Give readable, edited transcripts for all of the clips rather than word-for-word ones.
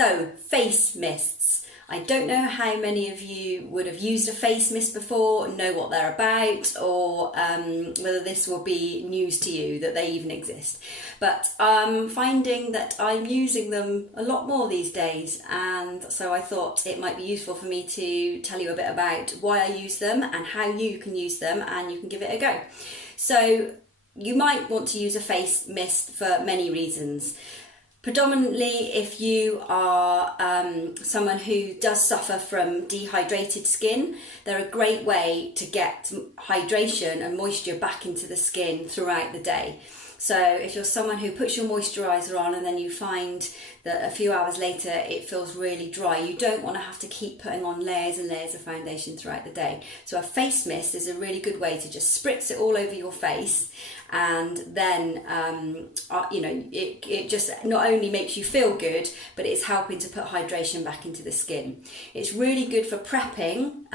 So, face mists. I don't know how many of you would have used a face mist before, know what they're about, or whether this will be news to you that they even exist. But I'm finding that I'm using them a lot more these days, and so I thought it might be useful for me to tell you a bit about why I use them and how you can use them, and you can give it a go. So you might want to use a face mist for many reasons. Predominantly if you are someone who does suffer from dehydrated skin, they're a great way to get hydration and moisture back into the skin throughout the day. So if you're someone who puts your moisturiser on and then you find that a few hours later it feels really dry, you don't want to have to keep putting on layers and layers of foundation throughout the day. So a face mist is a really good way to just spritz it all over your face, and then it just not only makes you feel good, but it's helping to put hydration back into the skin. It's really good for prepping,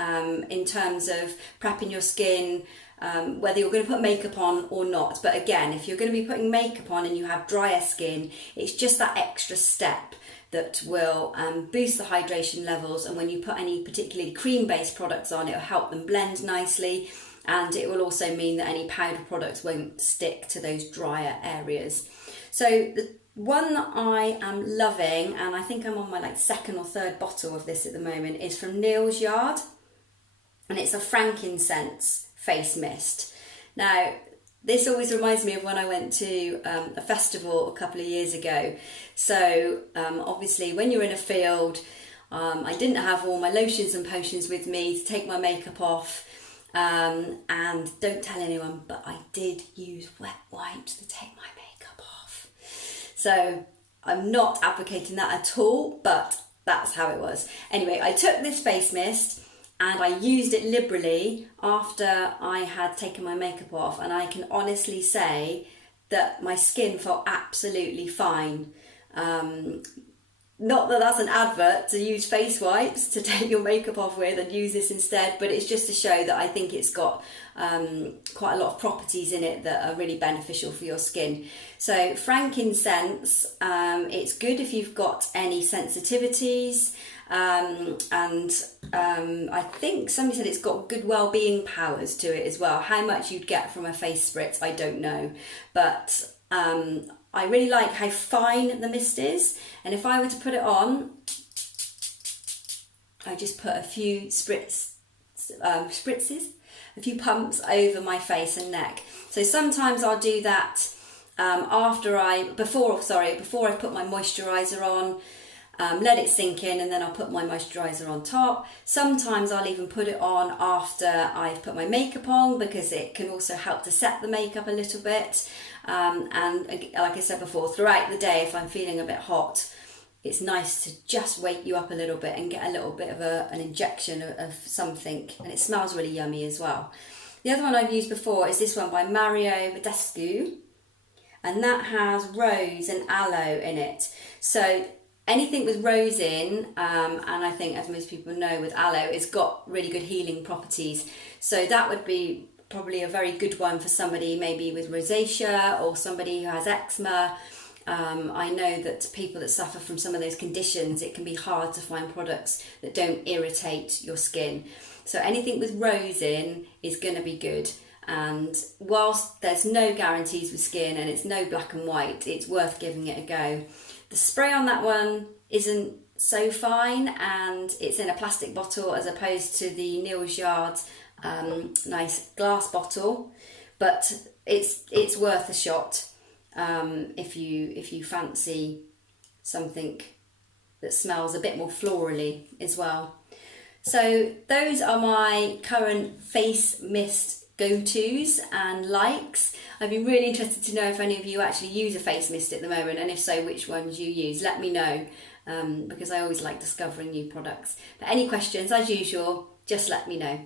in terms of prepping your skin, whether you're going to put makeup on or not. But again, if you're going to be putting makeup on and you have drier skin, it's just that extra step that will boost the hydration levels, and when you put any particularly cream-based products on, it'll help them blend nicely, and it will also mean that any powder products won't stick to those drier areas. So the one I am loving, and I think I'm on my second or third bottle of this at the moment, is from Neal's Yard, and it's a frankincense face mist. Now, this always reminds me of when I went to a festival a couple of years ago. So obviously when you're in a field, I didn't have all my lotions and potions with me to take my makeup off, and don't tell anyone, but I did use wet wipes to take my makeup off. So I'm not advocating that at all, but that's how it was. Anyway, I took this face mist and I used it liberally after I had taken my makeup off, and I can honestly say that my skin felt absolutely fine. Not that that's an advert to use face wipes to take your makeup off with and use this instead, but it's just to show that I think it's got quite a lot of properties in it that are really beneficial for your skin. So frankincense, it's good if you've got any sensitivities, and I think somebody said it's got good well-being powers to it as well. How much you'd get from a face spritz, I don't know, but I really like how fine the mist is, and if I were to put it on, I just put a few spritzes, a few pumps over my face and neck. So sometimes I'll do that before I put my moisturiser on, let it sink in, and then I'll put my moisturiser on top. Sometimes I'll even put it on after I've put my makeup on, because it can also help to set the makeup a little bit. And like I said before, throughout the day, if I'm feeling a bit hot, it's nice to just wake you up a little bit and get a little bit of an injection of something, and it smells really yummy as well. The other one I've used before is this one by Badescu, and that has rose and aloe in it. So anything with rose in, and I think, as most people know, with aloe, it's got really good healing properties. So that would be probably a very good one for somebody maybe with rosacea or somebody who has eczema. I know that people that suffer from some of those conditions, it can be hard to find products that don't irritate your skin. So anything with rose in is going to be good. And whilst there's no guarantees with skin and it's no black and white, it's worth giving it a go. The spray on that one isn't so fine, and it's in a plastic bottle as opposed to the Neal's Yard nice glass bottle, but it's worth a shot if you fancy something that smells a bit more florally as well. So those are my current face mist go-tos and likes. I'd be really interested to know if any of you actually use a face mist at the moment, and if so, which ones you use. Let me know, because I always like discovering new products. But any questions, as usual, just let me know.